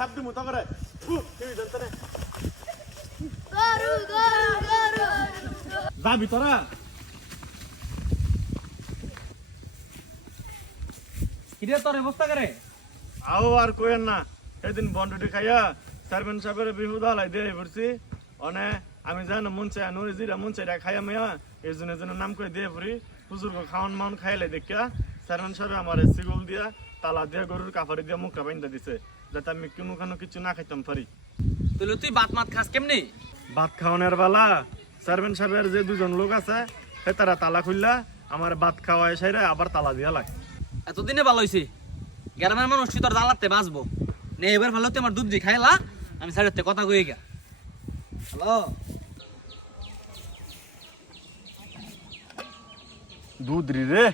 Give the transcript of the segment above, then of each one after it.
ছাপদি মতো করে তুই জানতে না গরু গরু গরু যাবি তোরা কিরে তোর অবস্থা করে আও আর কইেন না সেদিন বন্ডুটি খাইয়া চেয়ারম্যান সাহেবের বিহুদ হালাই দিয়ে পড়ছি অনে আমি জানো মন চাই নুরি জিরা মন চাই খাইয়া মেয়া এই জন্য নাম করে দিয়ে পড়ি হুজুর খাওয়ান মাউন খাইলে দেখিয়া চেয়ারম্যান সাহেব আমার সিগুল দিয়া তালা দিয়া গরুর কাপড়ে দিয়া মুখটা বাইন্দা দিছে যাতে আমি কোনো কিছু না খাইতাম পারি তাহলে তুই ভাত মাত খাস কেমনি ভাত খাওয়ানোর বেলা চেয়ারম্যান সাহেবের যে দুজন লোক আছে সে তারা তালা খুললা আমার ভাত খাওয়ায় সাইরে আবার তালা দিয়া লাগে এতদিনে ভালো হয়েছে গ্রামের মানুষ তুই তোর জ্বালাতে বাঁচবো নে এবার ভালো তুই আমার দুধ দিয়ে খাইলা আমি সাইডতে কথা কই গা হ্যালো দুধ রে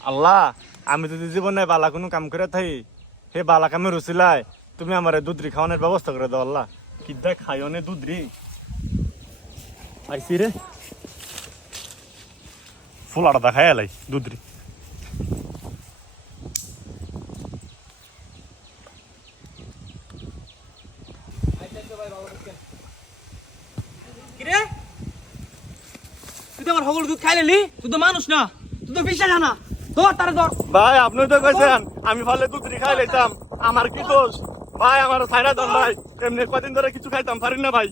আল্লাহ আমি যদি জীবনে বালা কোনো কাম করে থাই হে বালা কামে রুচিলাই তুমি আমার দুধরি খাওয়ানোর ব্যবস্থা করে দাও আল্লাহ কিদ্দা খাইও নে দুধরি আইসি রে ফুলাটা দা খাই আলাই দুধরি কিরে তুই তো আমার হগল দুধ খাইলি তুই তো মানুষ না তুই তো বিশ্বাস না ধর তারে ধর ভাই আপনি তো কইছেন আমি ফলে দুধরি খাই লাইতাম আমার কি দোষ ভাই আমার ছাইরা দেন ভাই এমনি কদিন ধরে কিছু খাইতাম পারি না ভাই